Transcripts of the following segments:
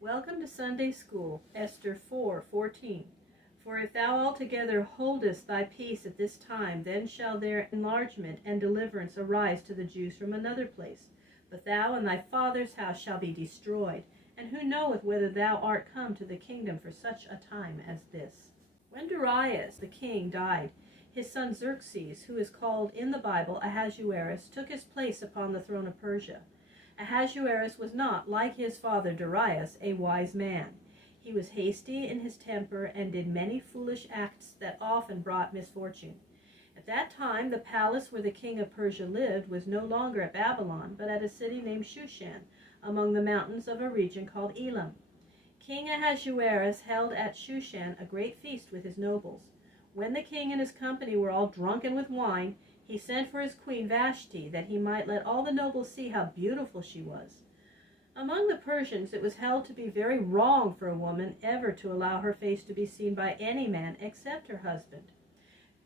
Welcome to Sunday School, Esther 4:14. For if thou altogether holdest thy peace at this time, then shall their enlargement and deliverance arise to the Jews from another place. But thou and thy father's house shall be destroyed. And who knoweth whether thou art come to the kingdom for such a time as this? When Darius the king died, his son Xerxes, who is called in the Bible Ahasuerus, took his place upon the throne of Persia. Ahasuerus was not, like his father Darius, a wise man. He was hasty in his temper and did many foolish acts that often brought misfortune. At that time, the palace where the king of Persia lived was no longer at Babylon, but at a city named Shushan, among the mountains of a region called Elam. King Ahasuerus held at Shushan a great feast with his nobles. When the king and his company were all drunken with wine, he sent for his queen Vashti, that he might let all the nobles see how beautiful she was. Among the Persians it was held to be very wrong for a woman ever to allow her face to be seen by any man except her husband.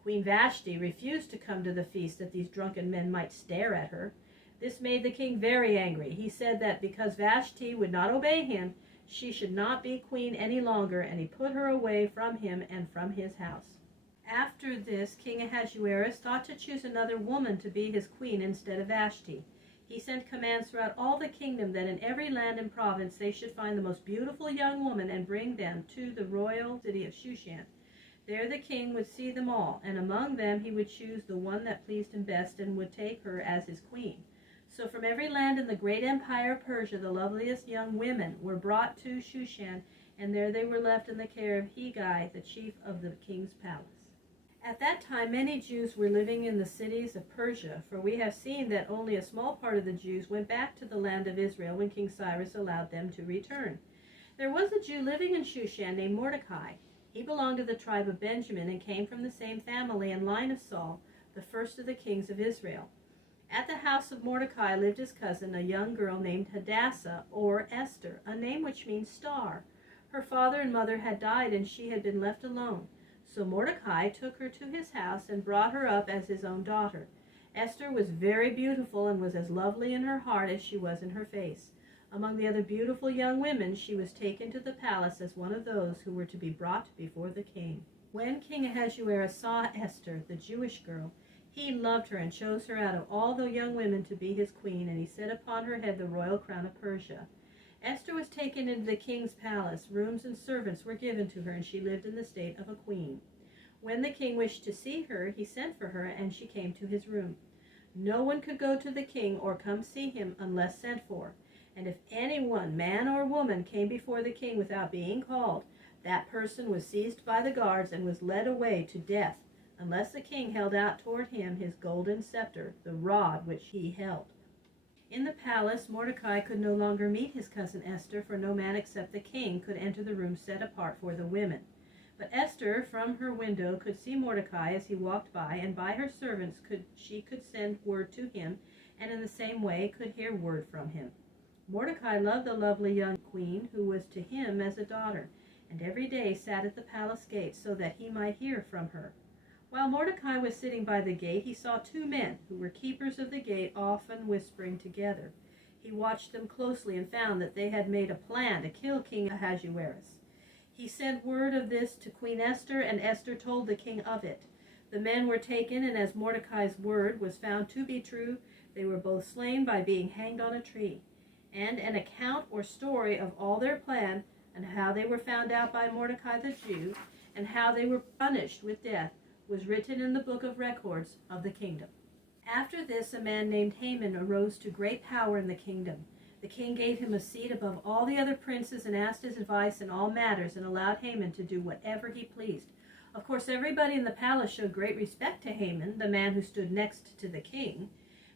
Queen Vashti refused to come to the feast that these drunken men might stare at her. This made the king very angry. He said that because Vashti would not obey him, she should not be queen any longer, and he put her away from him and from his house. After this, King Ahasuerus thought to choose another woman to be his queen instead of Vashti. He sent commands throughout all the kingdom that in every land and province they should find the most beautiful young woman and bring them to the royal city of Shushan. There the king would see them all, and among them he would choose the one that pleased him best and would take her as his queen. So from every land in the great empire of Persia the loveliest young women were brought to Shushan, and there they were left in the care of Hegai, the chief of the king's palace. At that time many Jews were living in the cities of Persia, for we have seen that only a small part of the Jews went back to the land of Israel when King Cyrus allowed them to return. There was a Jew living in Shushan named Mordecai. He belonged to the tribe of Benjamin and came from the same family and line of Saul, the first of the kings of Israel. At the house of Mordecai lived his cousin, a young girl named Hadassah, or Esther, a name which means star. Her father and mother had died, and she had been left alone. So Mordecai took her to his house and brought her up as his own daughter. Esther was very beautiful and was as lovely in her heart as she was in her face. Among the other beautiful young women, she was taken to the palace as one of those who were to be brought before the king. When King Ahasuerus saw Esther, the Jewish girl, he loved her and chose her out of all the young women to be his queen, and he set upon her head the royal crown of Persia. Esther was taken into the king's palace. Rooms and servants were given to her, and she lived in the state of a queen. When the king wished to see her, he sent for her, and she came to his room. No one could go to the king or come see him unless sent for. And if anyone, man or woman, came before the king without being called, that person was seized by the guards and was led away to death, unless the king held out toward him his golden scepter, the rod which he held. In the palace, Mordecai could no longer meet his cousin Esther, for no man except the king could enter the room set apart for the women. But Esther, from her window, could see Mordecai as he walked by, and by her servants she could send word to him, and in the same way could hear word from him. Mordecai loved the lovely young queen, who was to him as a daughter, and every day sat at the palace gate so that he might hear from her. While Mordecai was sitting by the gate, he saw two men who were keepers of the gate, often whispering together. He watched them closely and found that they had made a plan to kill King Ahasuerus. He sent word of this to Queen Esther, and Esther told the king of it. The men were taken, and as Mordecai's word was found to be true, they were both slain by being hanged on a tree. And an account or story of all their plan, and how they were found out by Mordecai the Jew, and how they were punished with death, was written in the book of records of the kingdom. After this, a man named Haman arose to great power in the kingdom. The king gave him a seat above all the other princes and asked his advice in all matters, and allowed Haman to do whatever he pleased. Of course, everybody in the palace showed great respect to Haman, the man who stood next to the king.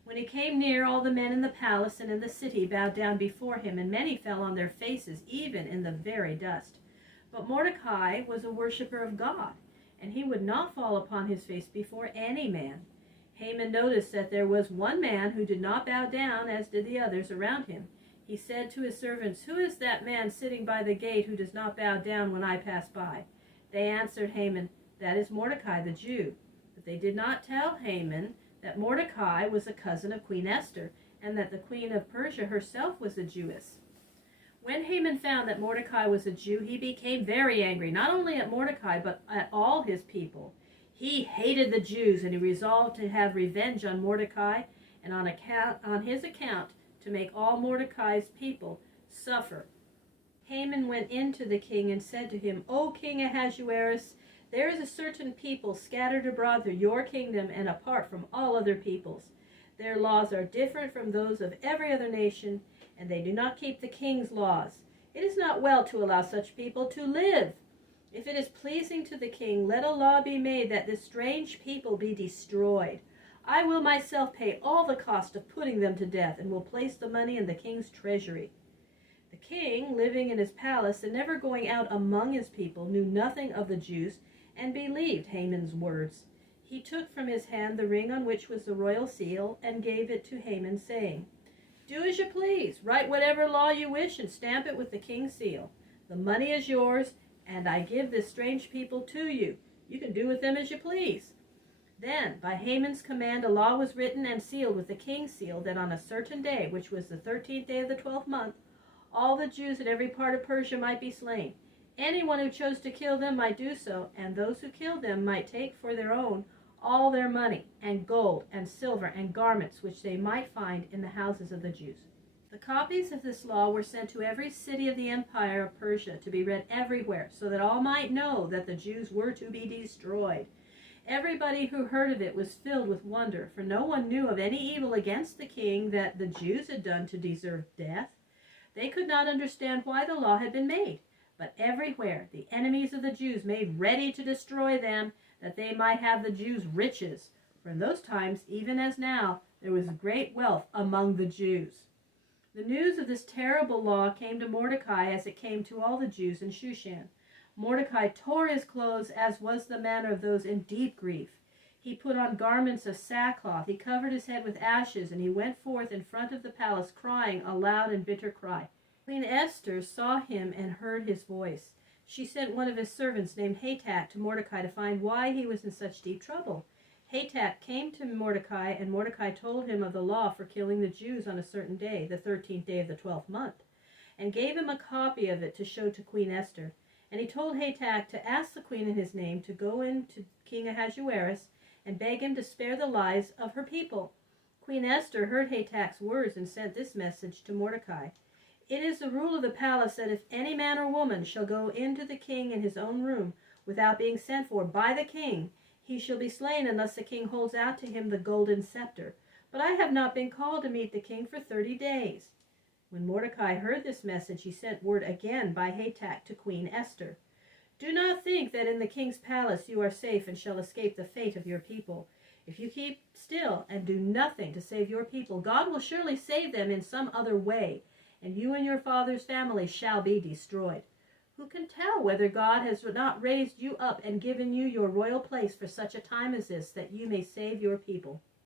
When he came near, all the men in the palace and in the city bowed down before him, and many fell on their faces, even in the very dust. But Mordecai was a worshiper of God, and he would not fall upon his face before any man. Haman noticed that there was one man who did not bow down, as did the others around him. He said to his servants, "Who is that man sitting by the gate who does not bow down when I pass by?" They answered Haman, "That is Mordecai the Jew." But they did not tell Haman that Mordecai was a cousin of Queen Esther, and that the queen of Persia herself was a Jewess. When Haman found that Mordecai was a Jew, he became very angry, not only at Mordecai, but at all his people. He hated the Jews, and he resolved to have revenge on Mordecai, and on his account to make all Mordecai's people suffer. Haman went in to the king and said to him, O King Ahasuerus, there is a certain people scattered abroad through your kingdom and apart from all other peoples. Their laws are different from those of every other nation, and they do not keep the king's laws. It is not well to allow such people to live. If it is pleasing to the king, let a law be made that this strange people be destroyed. I will myself pay all the cost of putting them to death, and will place the money in the king's treasury. The king, living in his palace and never going out among his people, knew nothing of the Jews, and believed Haman's words. He took from his hand the ring on which was the royal seal, and gave it to Haman, saying, Do as you please. Write whatever law you wish, and stamp it with the king's seal. The money is yours, and I give this strange people to you. You can do with them as you please. Then, by Haman's command, a law was written and sealed with the king's seal, that on a certain day, which was the 13th day of the 12th month, all the Jews in every part of Persia might be slain. Anyone who chose to kill them might do so, and those who killed them might take for their own all their money, and gold, and silver, and garments, which they might find in the houses of the Jews. The copies of this law were sent to every city of the empire of Persia to be read everywhere, so that all might know that the Jews were to be destroyed. Everybody who heard of it was filled with wonder, for no one knew of any evil against the king that the Jews had done to deserve death. They could not understand why the law had been made, but everywhere the enemies of the Jews made ready to destroy them, that they might have the Jews' riches. For in those times, even as now, there was great wealth among the Jews. The news of this terrible law came to Mordecai as it came to all the Jews in Shushan. Mordecai tore his clothes, as was the manner of those in deep grief. He put on garments of sackcloth, he covered his head with ashes, and he went forth in front of the palace, crying a loud and bitter cry. Queen Esther saw him and heard his voice. She sent one of his servants named Hatach to Mordecai to find why he was in such deep trouble. Hatach came to Mordecai, and Mordecai told him of the law for killing the Jews on a certain day, the 13th day of the 12th month, and gave him a copy of it to show to Queen Esther. And he told Hatach to ask the queen in his name to go in to King Ahasuerus and beg him to spare the lives of her people. Queen Esther heard Hatach's words and sent this message to Mordecai. It is the rule of the palace that if any man or woman shall go into the king in his own room without being sent for by the king, he shall be slain unless the king holds out to him the golden scepter. But I have not been called to meet the king for 30 days. When Mordecai heard this message, he sent word again by Hatach to Queen Esther. Do not think that in the king's palace you are safe and shall escape the fate of your people. If you keep still and do nothing to save your people, God will surely save them in some other way, and you and your father's family shall be destroyed. Who can tell whether God has not raised you up and given you your royal place for such a time as this, that you may save your people?